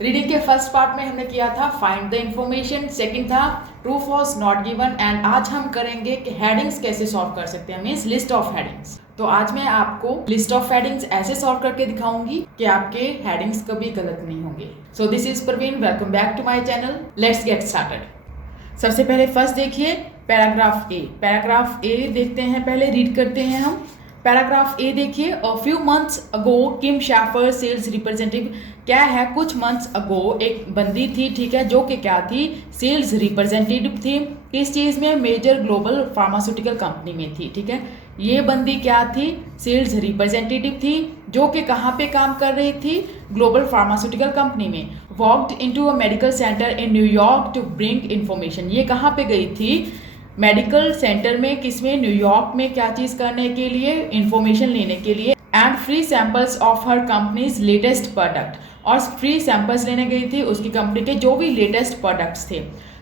Reading के first part में हमने किया था फाइंड द इंफॉर्मेशन, सेकंड था true false not given, and आज हम करेंगे कि हेडिंग्स कैसे सॉल्व कर सकते हैं, मींस लिस्ट ऑफ हेडिंग्स। तो आज मैं आपको लिस्ट ऑफ हेडिंग्स ऐसे सॉल्व करके दिखाऊंगी कि आपके हेडिंग्स कभी गलत नहीं होंगे। So this is Praveen, welcome back to my channel. Let's get started. सबसे पहले फर्स्ट देखिए पैराग्राफ ए। पैराग्राफ ए देखते हैं, पहले रीड करते हैं हम। पैराग्राफ ए देखिए, a few months ago Kim Shaffer sales representative. क्या है, कुछ मंथ्स अगो एक बंदी थी, ठीक है, जो कि क्या थी, सेल्स रिप्रेजेंटेटिव थी। किस चीज़ में, मेजर ग्लोबल फार्मास्यूटिकल कंपनी में थी, ठीक है। ये बंदी क्या थी, सेल्स रिप्रेजेंटेटिव थी, जो कि कहाँ पे काम कर रही थी, ग्लोबल फार्मास्यूटिकल कंपनी में। Walked into a medical centre in New York to bring information. ये कहाँ पे गई थी, मेडिकल सेंटर में, किसमें, न्यूयॉर्क में, क्या चीज़ करने के लिए, इंफॉर्मेशन लेने के लिए। And free samples of her companies latest product, और फ्री सैंपल्स लेने गई थी उसकी कंपनी के जो भी लेटेस्ट प्रोडक्ट्स थे।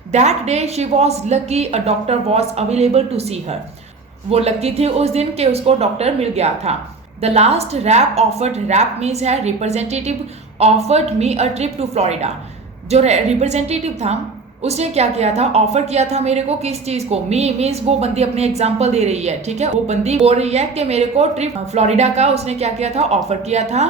That day she was lucky a doctor was available to see her. वो लकी थी उस दिन कि उसको डॉक्टर मिल गया था। The last rep offered, rep means है representative, offered me a trip to Florida. जो रिप्रेजेंटेटिव था उसने क्या किया था, ऑफर किया था मेरे को, किस चीज को, मी मीन्स वो बंदी अपने एग्जाम्पल दे रही है, ठीक है, वो बंदी बोल रही है कि मेरे को ट्रिप फ्लोरिडा का उसने क्या किया था, ऑफर किया था।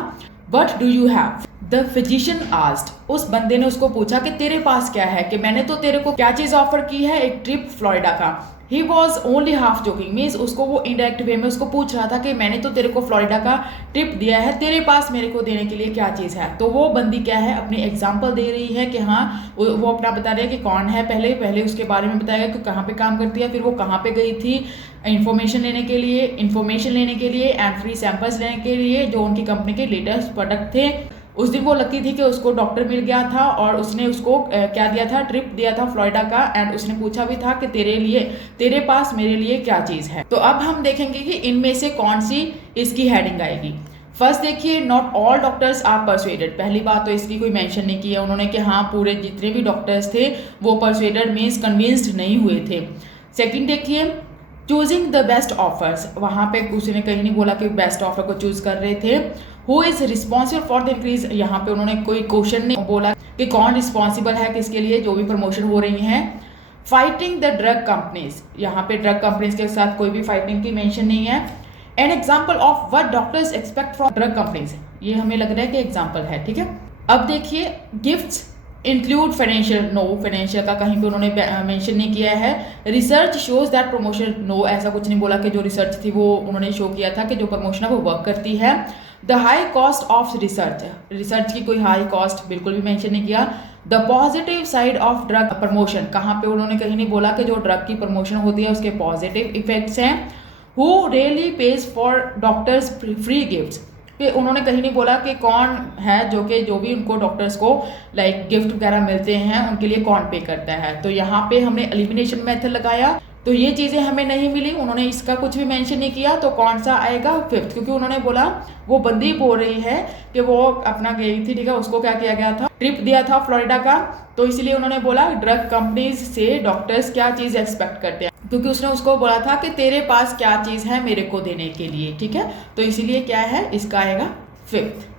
But do you have, the physician asked, उस बंदे ने उसको पूछा कि तेरे पास क्या है, कि मैंने तो तेरे को क्या चीज ऑफर की है, एक ट्रिप फ्लोरिडा का। He was only half joking, means उसको वो इनडायरेक्ट वे में उसको पूछ रहा था कि मैंने तो तेरे को फ्लोरिडा का ट्रिप दिया है, तेरे पास मेरे को देने के लिए क्या चीज़ है। तो वो बंदी क्या है, अपनी एग्जाम्पल दे रही है कि हाँ, वो अपना बता रही है कि कौन है, पहले उसके बारे में बताएगा कि कहाँ पे काम करती है, फिर वो कहाँ पे गई थी इंफॉर्मेशन लेने के लिए एंड फ्री सैंपल्स लेने के लिए, जो उनकी कंपनी के लेटेस्ट प्रोडक्ट थे। उस दिन वो लकी थी कि उसको डॉक्टर मिल गया था और उसने उसको क्या दिया था, ट्रिप दिया था फ्लोरिडा का, एंड उसने पूछा भी था कि तेरे पास मेरे लिए क्या चीज़ है। तो अब हम देखेंगे कि इनमें से कौन सी इसकी हेडिंग आएगी। फर्स्ट देखिए, not all doctors are persuaded. पहली बात तो इसकी कोई मेंशन नहीं किया उन्होंने कि हाँ पूरे जितने भी डॉक्टर्स थे वो परसुएडेड मीन्स कन्विंस्ड नहीं हुए थे। सेकेंड देखिए, चूजिंग द बेस्ट ऑफर्स, वहाँ पे उसने कहीं नहीं बोला कि बेस्ट ऑफर को चूज कर रहे थे। Who is responsible for the increase, यहाँ पे उन्होंने कोई क्वेश्चन नहीं बोला कि कौन रिस्पॉन्सिबल है किसके लिए, जो भी प्रमोशन हो रही हैं। फाइटिंग द ड्रग कंपनीज, यहाँ पे ड्रग कंपनीज के साथ कोई भी फाइटिंग की मेंशन नहीं है। An example of what doctors expect from drug companies, ये हमें लग रहा है कि एग्जाम्पल है, ठीक है। अब देखिए, gifts include financial, no financial का कहीं पे उन्होंने मेंशन नहीं किया है। Research shows that promotion, no ऐसा कुछ नहीं बोला कि जो रिसर्च थी वो उन्होंने शो किया था कि जो प्रमोशन है वो वर्क करती है। The high cost of research, research की कोई हाई कॉस्ट बिल्कुल भी मेंशन नहीं किया। The positive side of drug promotion, कहाँ पे उन्होंने कहीं नहीं बोला कि जो ड्रग की प्रमोशन होती है उसके पॉजिटिव इफेक्ट्स हैं। Who really page for doctors free gifts, उन्होंने कहीं नहीं बोला कि कौन है जो भी उनको डॉक्टर्स को लाइक गिफ्ट वगैरह मिलते हैं उनके लिए कौन पे करता है। तो यहाँ पे हमने एलिमिनेशन मेथड लगाया, तो ये चीज़ें हमें नहीं मिली, उन्होंने इसका कुछ भी मेंशन नहीं किया। तो कौन सा आएगा, फिफ्थ, क्योंकि उन्होंने बोला वो बंदी बोल रही है कि वो अपना गई थी, ठीक है, उसको क्या किया गया था, ट्रिप दिया था फ्लोरिडा का, तो इसलिए उन्होंने बोला ड्रग कंपनीज से डॉक्टर्स क्या चीज़ एक्सपेक्ट करते हैं, क्योंकि उसने उसको बोला था कि तेरे पास क्या चीज़ है मेरे को देने के लिए, ठीक है। तो इसीलिए क्या है, इसका आएगा फिफ्थ।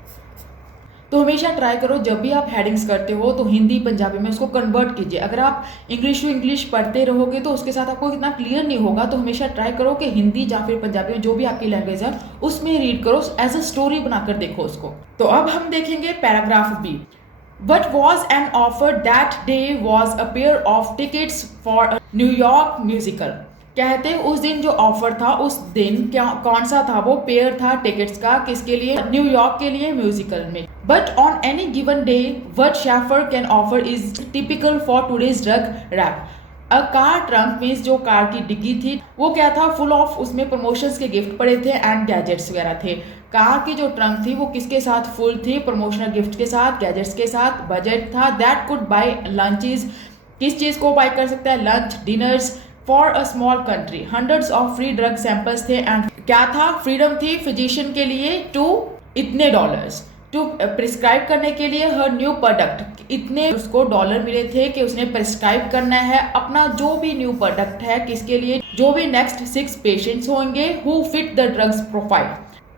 तो हमेशा ट्राई करो जब भी आप हेडिंग्स करते हो तो हिंदी पंजाबी में उसको कन्वर्ट कीजिए। अगर आप इंग्लिश टू इंग्लिश पढ़ते रहोगे तो उसके साथ आपको इतना क्लियर नहीं होगा। तो हमेशा ट्राई करो कि हिंदी या फिर पंजाबी में जो भी आपकी लैंग्वेज है उसमें रीड करो, एज अ स्टोरी बनाकर देखो उसको। तो अब हम देखेंगे paragraph B. What was an offer that day was a pair of tickets for a New York musical. कहते हैं उस दिन जो ऑफर था उस दिन क्या कौन सा था, वो पेयर था टिकट्स का, किसके लिए, न्यूयॉर्क के लिए म्यूजिकल में। But on any given day what Shaffer can offer is typical for today's drug rep. A car trunk means जो कार की डिग्गी थी वो क्या था, फुल ऑफ, उसमें प्रमोशंस के गिफ्ट पड़े थे एंड गैजेट्स वगैरह थे। कार की जो ट्रंक थी वो किसके साथ फुल थी, प्रमोशनल गिफ्ट के साथ, गैजेट्स के साथ। बजट था दैट कुड बाय लंचेस, किस चीज़ को बाय कर सकता है, lunch dinners for a small country. Hundreds of free drug samples थे एंड क्या था, फ्रीडम थी फिजिशियन के लिए टू इतने डॉलर्स, टू प्रिस्क्राइब करने के लिए हर न्यू प्रोडक्ट, इतने उसको डॉलर मिले थे कि उसने प्रिस्क्राइब करना है अपना जो भी न्यू प्रोडक्ट है, किसके लिए, जो भी नेक्स्ट 6 पेशेंट्स होंगे who fit the drugs profile.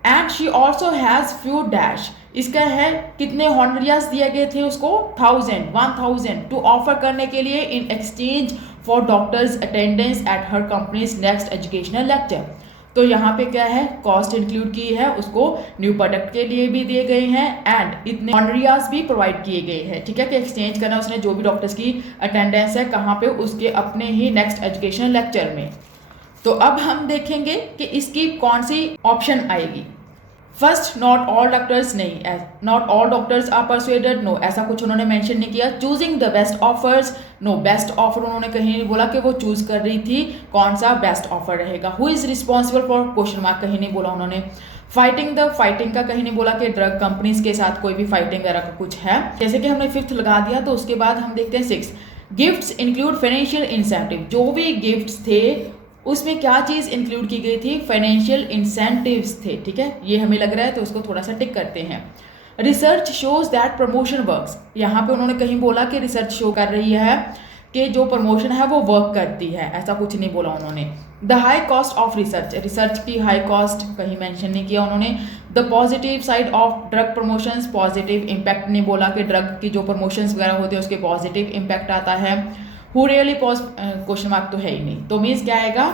And she also has few dash, इसका है कितने हॉनरियास दिए गए थे उसको 1000 टू ऑफर करने के लिए in exchange for doctors attendance at her companies next educational lecture. तो यहाँ पे क्या है, कॉस्ट इंक्लूड की है, उसको न्यू प्रोडक्ट के लिए भी दिए गए हैं एंड इतने हॉनरियास भी प्रोवाइड किए गए हैं, ठीक है, कि एक्सचेंज करना उसने जो भी डॉक्टर्स की अटेंडेंस है कहाँ पे, उसके अपने ही नेक्स्ट एजुकेशनल लेक्चर में। तो अब हम देखेंगे कि इसकी कौन सी ऑप्शन आएगी। फर्स्ट, नॉट ऑल डॉक्टर्स, नहीं, not all doctors are persuaded, no, ऐसा कुछ उन्होंने मेंशन नहीं किया। Choosing the best offers, no, best offer उन्होंने कहीं नहीं बोला कि वो चूज कर रही थी कौन सा बेस्ट ऑफर रहेगा। Who is responsible for, question mark, कहीं नहीं बोला उन्होंने। फाइटिंग द, फाइटिंग का कहीं नहीं बोला कि ड्रग कंपनीज के साथ कोई भी फाइटिंग वगैरह का कुछ है, जैसे कि हमने फिफ्थ लगा दिया। तो उसके बाद हम देखते हैं six, gifts include financial incentive, जो भी गिफ्ट्स थे उसमें क्या चीज़ इंक्लूड की गई थी, फाइनेंशियल इंसेंटिव्स थे, ठीक है, ये हमें लग रहा है तो उसको थोड़ा सा टिक करते हैं। Research shows that promotion works, यहाँ पे उन्होंने कहीं बोला कि रिसर्च शो कर रही है कि जो प्रमोशन है वो वर्क करती है, ऐसा कुछ नहीं बोला उन्होंने। The high cost of research, research की हाई कॉस्ट कहीं मेंशन नहीं किया उन्होंने। The positive side of drug promotions, positive impact नहीं बोला कि ड्रग की जो प्रमोशंस वगैरह होते हैं उसके पॉजिटिव इम्पैक्ट आता है। हु रियली क्वेश्चन मार्क तो है ही नहीं, तो मीन्स क्या आएगा,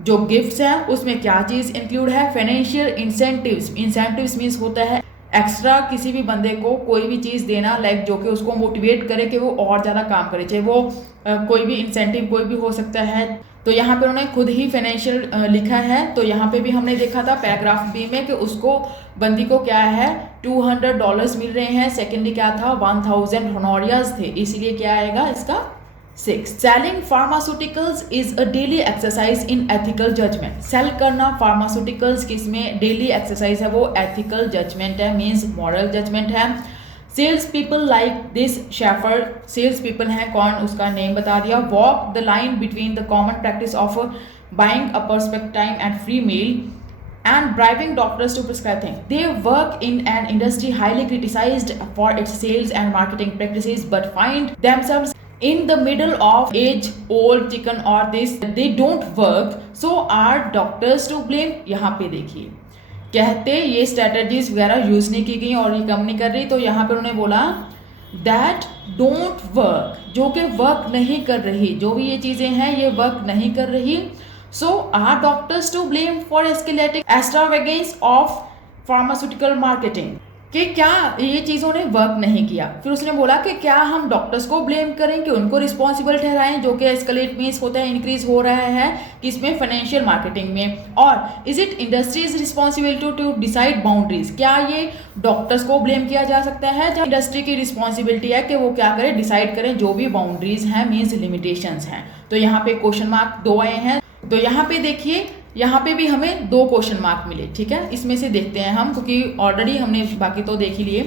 जो गिफ्ट्स हैं उसमें क्या चीज़ इंक्लूड है, फाइनेंशियल इंसेंटिव्स। इंसेंटिव्स मीन्स होता है एक्स्ट्रा किसी भी बंदे को कोई भी चीज़ देना, लाइक जो कि उसको मोटिवेट करे कि वो और ज़्यादा काम करे, चाहे वो कोई भी इंसेंटिव कोई भी हो सकता है। तो यहाँ पे उन्होंने खुद ही फाइनेंशियल लिखा है। तो यहाँ पे भी हमने देखा था पैराग्राफ बी में कि उसको बंदी को क्या है $200 मिल रहे हैं, सेकेंडली क्या था 1000 हॉनोरियाज थे, इसीलिए क्या आएगा इसका 6। Selling pharmaceuticals is a daily exercise in ethical judgment, sell करना फार्मास्यूटिकल्स किसमें डेली एक्सरसाइज है, वो एथिकल जजमेंट है, मीन्स मॉरल जजमेंट है। Sales people like this Shaffer, sales people हैं कौन, उसका नेम बता दिया। Walk the line between the common practice of buying a prospect time and free meal and bribing doctors to prescribe things. They work in an industry highly criticized for its sales and marketing practices but find themselves in the middle of age-old chicken or this. They don't work, so are doctors to blame? यहाँ पे देखिए कहते ये strategies वगैरह use नहीं की गई और ये कम नहीं कर रही, तो यहाँ पे उन्होंने बोला दैट डोंट वर्क, जो कि वर्क नहीं कर रही, जो भी ये चीज़ें हैं ये वर्क नहीं कर रही। So are doctors to blame for escalating extravagance of pharmaceutical marketing? कि क्या ये चीज़ों ने वर्क नहीं किया। फिर उसने बोला कि क्या हम डॉक्टर्स को ब्लेम करें, कि उनको रिस्पॉन्सिबल ठहराएं, जो कि एस्केलेट मीन्स होता है इंक्रीज हो रहा है किसमें, फाइनेंशियल मार्केटिंग में। और is it industry's responsibility to decide boundaries, क्या ये डॉक्टर्स को ब्लेम किया जा सकता है, जब इंडस्ट्री की रिस्पॉन्सिबिलिटी है कि वो क्या करें, डिसाइड करें जो भी बाउंड्रीज हैं, मीन्स लिमिटेशंस हैं। तो यहाँ पे क्वेश्चन मार्क 2 आए हैं। तो यहाँ पे देखिए, यहाँ पे भी हमें 2 क्वेश्चन मार्क मिले, ठीक है, इसमें से देखते हैं हम, क्योंकि ऑलरेडी हमने बाकी तो देख ही लिए।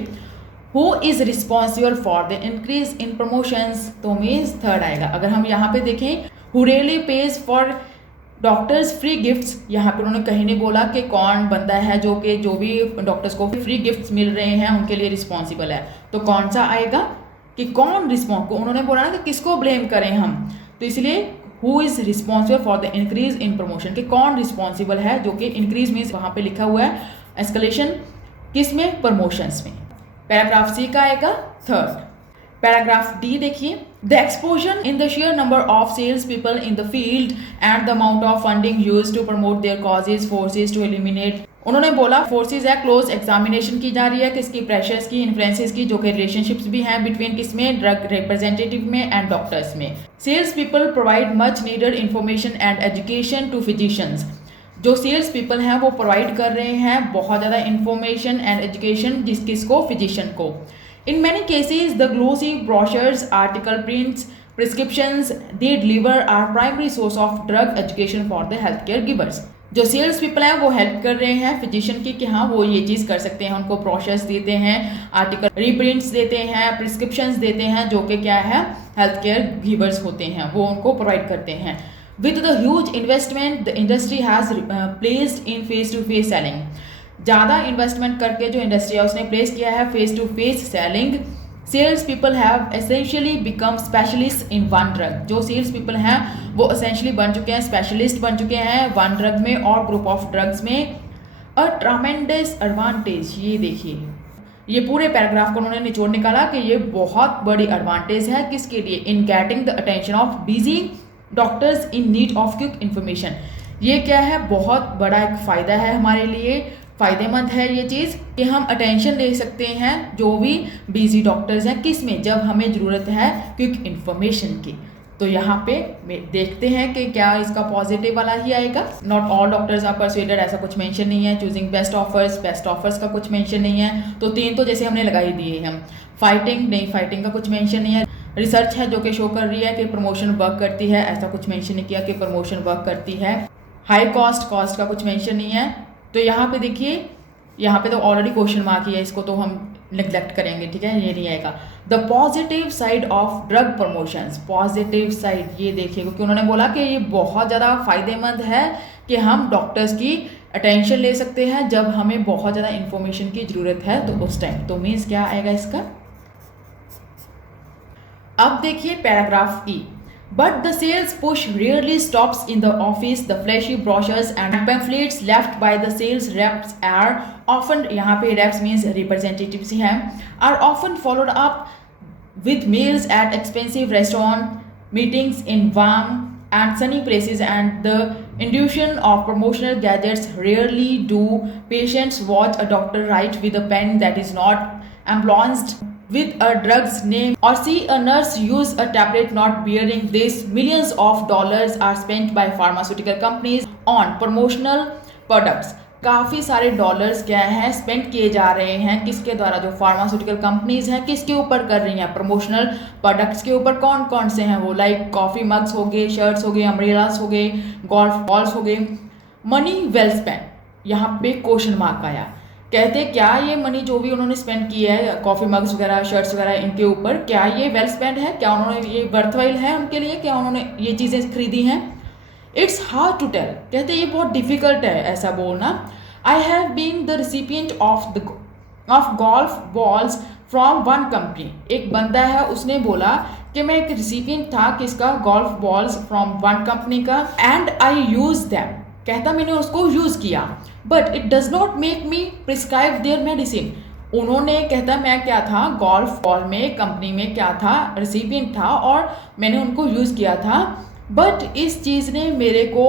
Who is responsible for the increase in promotions, तो मीन्स 3rd आएगा। अगर हम यहाँ पे देखें, who really page for doctors free gifts, यहाँ पे उन्होंने कहीं नहीं बोला कि कौन बंदा है जो कि जो भी डॉक्टर्स को फ्री गिफ्ट्स मिल रहे हैं उनके लिए रिस्पॉन्सिबल है। तो कौन सा आएगा कि कौन रिस्पॉन्स, उन्होंने बोला ना कि किसको ब्लेम करें हम, तो इसलिए who is responsible for the increase in promotion, कि कौन रिस्पॉन्सिबल है, जो कि इंक्रीज मीन्स वहाँ पे लिखा हुआ है एस्केलेशन किसमें, प्रमोशंस में। पैराग्राफ सी का आएगा 3rd। पैराग्राफ डी देखिए, the exposure in the share number of sales people in the field and the amount of funding use to promote their causes forces to eliminate. उन्होंने बोला forces है, close examination की जा रही है किसकी, pressures की, इन्फ्लुएंसेस की, जो कि रिलेशनशिप्स भी हैं बिटवीन किसमें, ड्रग रिप्रेजेंटेटिव में एंड डॉक्टर्स में। Sales people provide much needed information and education to physicians, जो सेल्स पीपल हैं वो प्रोवाइड कर रहे हैं बहुत ज़्यादा इंफॉर्मेशन एंड एजुकेशन किसको, फिजिशियन को। In many cases the glossy brochures, article prints, prescriptions they deliver are primary source of drug education for the health care givers. जो सेल्स पीपल हैं वो हेल्प कर रहे हैं फिजिशियन की कि हाँ वो ये चीज़ कर सकते हैं, उनको ब्रोशर्स देते हैं, आर्टिकल रीप्रिंट्स देते हैं, प्रिस्क्रिप्शंस देते हैं, जो कि क्या है हेल्थ केयर गिवर्स होते हैं, वो उनको प्रोवाइड करते हैं। With the huge investment the industry has placed in face to face selling, ज़्यादा इन्वेस्टमेंट करके जो इंडस्ट्री है उसने प्लेस किया है face to face selling. Sales people have essentially become specialist in one drug, जो सेल्स पीपल हैं वो एसेंशियली बन चुके हैं, स्पेशलिस्ट बन चुके हैं वन ड्रग में और ग्रुप ऑफ ड्रग्स में। अ ट्रामेंडस एडवांटेज, ये देखिए ये पूरे पैराग्राफ को उन्होंने निचोड़ निकाला कि ये बहुत बड़ी एडवांटेज है किसके लिए, in getting the attention of busy doctors in need of quick information. ये क्या है, बहुत बड़ा एक फ़ायदा है हमारे लिए, फ़ायदेमंद है ये चीज़ कि हम अटेंशन ले सकते हैं जो भी बिजी डॉक्टर्स हैं, किस में, जब हमें ज़रूरत है क्विक इन्फॉर्मेशन की। तो यहाँ पे देखते हैं कि क्या इसका पॉजिटिव वाला ही आएगा। नॉट ऑल डॉक्टर्स आर परsuaded, ऐसा कुछ मेंशन नहीं है। चूजिंग बेस्ट ऑफर्स का कुछ मेंशन नहीं है। तो 3 तो जैसे हमने लगा ही दिए हम। फाइटिंग का कुछ मेंशन नहीं है। रिसर्च है जो कि शो कर रही है कि प्रमोशन वर्क करती है, ऐसा कुछ मेंशन नहीं किया कि प्रमोशन वर्क करती है। हाई कॉस्ट का कुछ मेंशन नहीं है। तो यहाँ पे देखिए, यहाँ पे तो ऑलरेडी क्वेश्चन मार्क ही है, इसको तो हम निगलेक्ट करेंगे, ठीक है, ये नहीं आएगा। The positive side of drug promotions, positive side ये देखिए, क्योंकि उन्होंने बोला कि ये बहुत ज़्यादा फायदेमंद है कि हम डॉक्टर्स की अटेंशन ले सकते हैं जब हमें बहुत ज़्यादा इंफॉर्मेशन की ज़रूरत है, तो उस टाइम। तो मीन्स क्या आएगा इसका। अब देखिए paragraph E. But the sales push rarely stops in the office. The flashy brochures and pamphlets left by the sales reps are often, यहाँ पे reps means representatives हैं, are often followed up with meals at expensive restaurant, meetings in warm and sunny places, and the induction of promotional gadgets. Rarely do patients watch a doctor write with a pen that is not embossed with a drug's name or see a nurse use a tablet not bearing this. Millions of dollars are spent by pharmaceutical companies on promotional products. काफ़ी सारे dollars क्या हैं spend किए जा रहे हैं किसके द्वारा, जो फार्मास्यूटिकल कंपनीज हैं किसके ऊपर कर रही हैं, प्रमोशनल प्रोडक्ट्स के ऊपर। कौन कौन से हैं वो, लाइक कॉफ़ी मग्स हो गए, शर्ट्स हो गए, अम्ब्रेलास हो गए, गोल्फ बॉल्स हो गए। मनी वेल स्पेंड, यहाँ पे क्वेश्चन मार्क आया। कहते क्या ये मनी जो भी उन्होंने स्पेंड किया है कॉफ़ी मग्स वगैरह, शर्ट्स वगैरह, इनके ऊपर, क्या ये वेल स्पेंड है, क्या उन्होंने ये वर्थवाइल है उनके लिए, क्या उन्होंने ये चीज़ें खरीदी हैं। इट्स हार्ड टू टेल, कहते ये बहुत डिफिकल्ट है ऐसा बोलना। I have been the recipient of golf balls from one company. एक बंदा है उसने बोला कि मैं एक रिसिपिएंट था किसका, golf balls from one company का, एंड आई यूज दैम, कहता मैंने उसको यूज़ किया, but it does not make me prescribe their medicine. उन्होंने, कहता मैं क्या था, गोल्फ बॉल में कंपनी में क्या था, रिसिपिएंट था और मैंने उनको यूज़ किया था, बट इस चीज़ ने मेरे को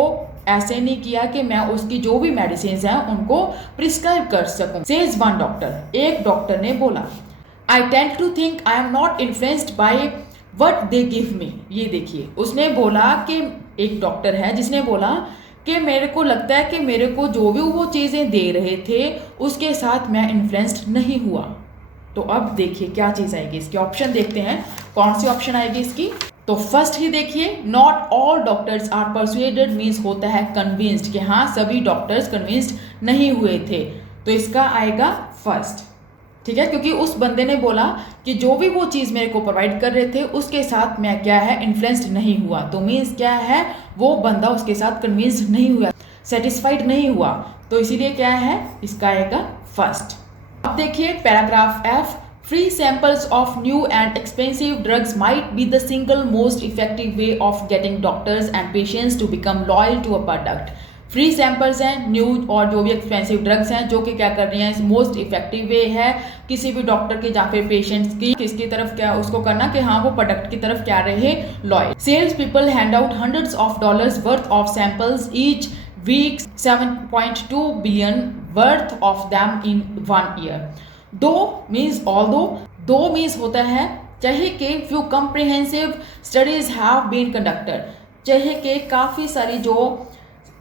ऐसे नहीं किया कि मैं उसकी जो भी मेडिसिन हैं उनको प्रिस्क्राइब कर सकूं। सेज वन डॉक्टर, एक डॉक्टर ने बोला, I tend to think I am not influenced by what they give me. ये देखिए उसने बोला कि एक डॉक्टर है जिसने बोला कि मेरे को लगता है कि मेरे को जो भी वो चीज़ें दे रहे थे उसके साथ मैं इन्फ्लुएंस्ड नहीं हुआ। तो अब देखिए क्या चीज़ आएगी इसके, ऑप्शन देखते हैं कौन सी ऑप्शन आएगी इसकी। तो फर्स्ट ही देखिए, not all doctors are persuaded means होता है कन्विंस्ड, कि हाँ सभी डॉक्टर्स कन्विंस्ड नहीं हुए थे, तो इसका आएगा फर्स्ट, ठीक है, क्योंकि उस बंदे ने बोला कि जो भी वो चीज़ मेरे को प्रोवाइड कर रहे थे उसके साथ मैं क्या है इन्फ्लुएंस्ड नहीं हुआ। तो मीन्स क्या है, वो बंदा उसके साथ कन्विंस्ड नहीं हुआ, सेटिस्फाइड नहीं हुआ, तो इसीलिए क्या है इसका आएगा फर्स्ट। अब देखिए paragraph F. Free samples of new and expensive drugs might be the single most effective way of getting doctors and patients to become loyal to a product. Free samples हैं न्यू और जो भी expensive drugs हैं जो कि क्या कर रही हैं, मोस्ट इफेक्टिव वे है किसी भी डॉक्टर के या फिर पेशेंट्स की किसकी तरफ क्या उसको करना कि हाँ वो प्रोडक्ट की तरफ क्या रहे, loyal. Sales people hand out hundreds of dollars worth of samples each week, 7.2 billion worth of them in 1 year। Though means although, though means होता है चाहे कि few comprehensive studies have been conducted, चाहे कि काफ़ी सारी जो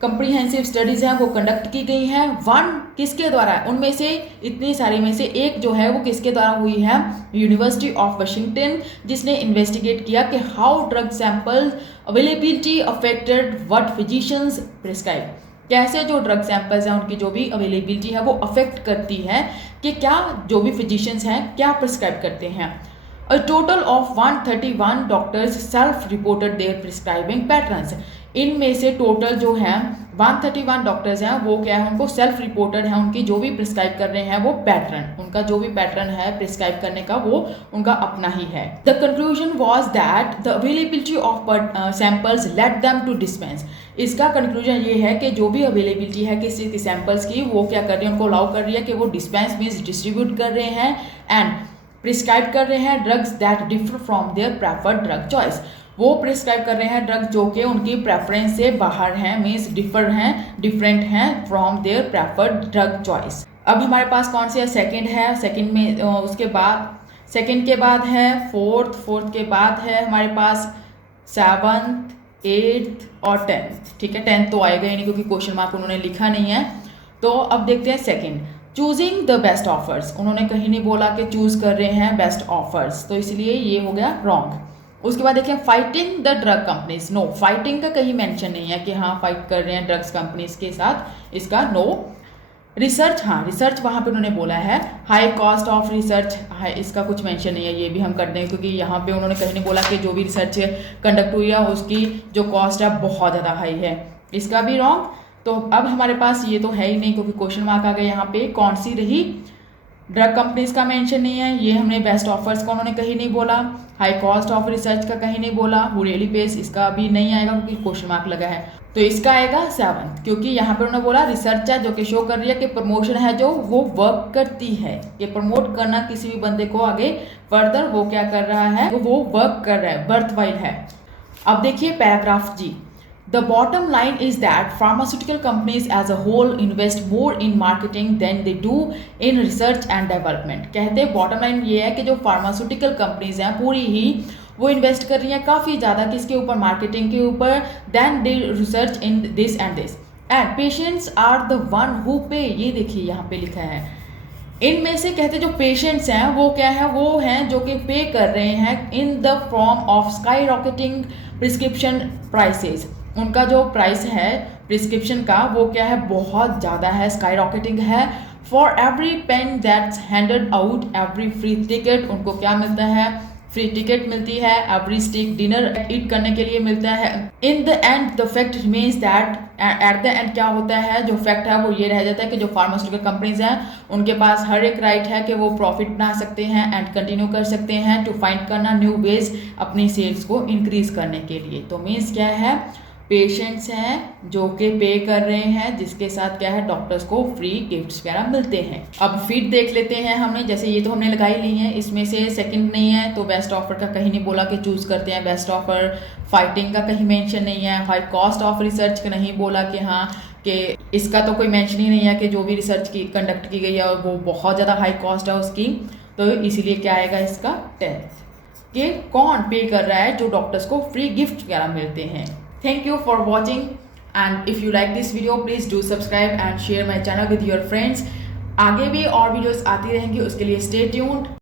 कम्प्रीहेंसिव स्टडीज़ हैं वो कंडक्ट की गई हैं। वन किसके द्वारा है, उनमें से इतनी सारी में से एक जो है वो किसके द्वारा हुई है, यूनिवर्सिटी ऑफ वाशिंगटन, जिसने इन्वेस्टिगेट किया कि how drug sample availability affected what physicians prescribe, कैसे जो ड्रग सैंपल्स हैं उनकी जो भी अवेलेबिलिटी है वो अफेक्ट करती है कि क्या जो भी फिजिशियंस हैं क्या प्रिस्क्राइब करते हैं। A total of 131 doctors self reported their prescribing patterns. इनमें से टोटल जो है 131 डॉक्टर्स हैं वो क्या है, उनको सेल्फ रिपोर्टेड है, उनकी जो भी प्रिस्क्राइब कर रहे हैं वो पैटर्न, उनका जो भी पैटर्न है प्रिस्क्राइब करने का वो उनका अपना ही है। The conclusion was that the availability of samples let them to dispense. इसका कंक्लूजन ये है कि जो भी अवेलेबिलिटी है किसी की सैंपल्स की वो क्या कर रही है, उनको अलाउ कर रही है कि वो डिस्पेंस मीन्स डिस्ट्रीब्यूट कर रहे हैं एंड प्रिस्क्राइब कर रहे हैं drugs that differ from their preferred drug choice. वो प्रिस्क्राइब कर रहे हैं ड्रग्स जो कि उनकी प्रेफरेंस से बाहर हैं, मीन्स डिफर हैं, डिफरेंट हैं from their preferred drug choice. अब हमारे पास कौन सी है, सेकंड है, सेकंड में उसके बाद सेकंड के बाद है फोर्थ, फोर्थ के बाद है हमारे पास सेवन्थ, एट्थ और टेंथ। ठीक है, टेंथ तो आएगा ही नहीं क्योंकि क्वेश्चन मार्क उन्होंने लिखा नहीं है। तो अब देखते हैं second, choosing the best offers. उन्होंने कहीं नहीं बोला कि चूज कर रहे हैं बेस्ट ऑफर्स, तो इसलिए ये हो गया रॉन्ग। उसके बाद देखिए fighting the drug companies, no, fighting का कहीं मेंशन नहीं है कि हाँ फाइट कर रहे हैं ड्रग्स कंपनीज के साथ, इसका नो। रिसर्च, हाँ रिसर्च वहाँ पे उन्होंने बोला है। हाई कॉस्ट ऑफ रिसर्च, इसका कुछ मेंशन नहीं है, ये भी हम कर देंगे क्योंकि यहाँ पे उन्होंने कहीं नहीं बोला कि जो भी रिसर्च कंडक्ट हुई है उसकी जो कॉस्ट है बहुत ज़्यादा हाई है, इसका भी रॉन्ग। तो अब हमारे पास ये तो है ही नहीं क्योंकि क्वेश्चन मार्क आ गया यहाँ पे। कौन सी रही, ड्रग कंपनीज का मेंशन नहीं है, ये हमने बेस्ट ऑफर्स का उन्होंने कहीं नहीं बोला, हाई कॉस्ट ऑफ रिसर्च का कहीं नहीं बोला, हु रियली पेज इसका भी नहीं आएगा क्योंकि क्वेश्चन मार्क लगा है। तो इसका आएगा सेवंथ, क्योंकि यहाँ पर उन्होंने बोला रिसर्च है जो कि शो कर रही है कि प्रमोशन है जो वो वर्क करती है, ये प्रमोट करना किसी भी बंदे को आगे फर्दर वो क्या कर रहा है, वो वर्क कर रहा है, वर्थवाइल है। अब देखिए paragraph G, The bottom line is that pharmaceutical companies as a whole invest more in marketing than they do in research and development। कहते हैं बॉटम लाइन ये है कि जो फार्मास्यूटिकल कंपनीज हैं पूरी ही वो इन्वेस्ट कर रही हैं काफ़ी ज़्यादा किसके ऊपर, मार्केटिंग के ऊपर, then they research in this and this and patients are the one who pay. ये देखिए यहाँ पे लिखा है, इनमें से कहते जो पेशेंट्स हैं वो क्या है, वो हैं जो कि पे कर रहे हैं in the form of sky rocketing prescription prices. उनका जो प्राइस है प्रिस्क्रिप्शन का वो क्या है, बहुत ज़्यादा है, स्काई रॉकेटिंग है। For every pen that's handed out, every free ticket, उनको क्या मिलता है, फ्री टिकट मिलती है, एवरी स्टिक डिनर ईट करने के लिए मिलता है। In the end the fact remains that, at the end क्या होता है, जो फैक्ट है वो ये रह जाता है कि जो फार्मास्यूटिकल कंपनीज हैं उनके पास हर एक राइट है कि वो प्रॉफिट बना सकते हैं एंड कंटिन्यू कर सकते हैं टू फाइंड करना न्यू वेज अपनी सेल्स को इंक्रीज करने के लिए। तो मीन्स क्या है, पेशेंट्स हैं जो कि पे कर रहे हैं जिसके साथ क्या है डॉक्टर्स को फ्री गिफ्ट्स वगैरह मिलते हैं। अब फिर देख लेते हैं हमने, जैसे ये तो हमने लगाई ली है, इसमें से सेकंड नहीं है तो बेस्ट ऑफर का कहीं नहीं बोला कि चूज़ करते हैं बेस्ट ऑफर, फाइटिंग का कहीं मेंशन नहीं है, हाई कॉस्ट ऑफ रिसर्च का नहीं बोला कि हाँ कि इसका तो कोई मेंशन ही नहीं है कि जो भी रिसर्च की कंडक्ट की गई है वो बहुत ज़्यादा हाई कॉस्ट है उसकी, तो इसीलिए क्या आएगा इसका 10th, कि कौन पे कर रहा है जो डॉक्टर्स को फ्री गिफ्ट वगैरह मिलते हैं। Thank you for watching, and if you like this video please do subscribe and share my channel with your friends। आगे भी और वीडियोस आती रहेंगी, उसके लिए stay tuned।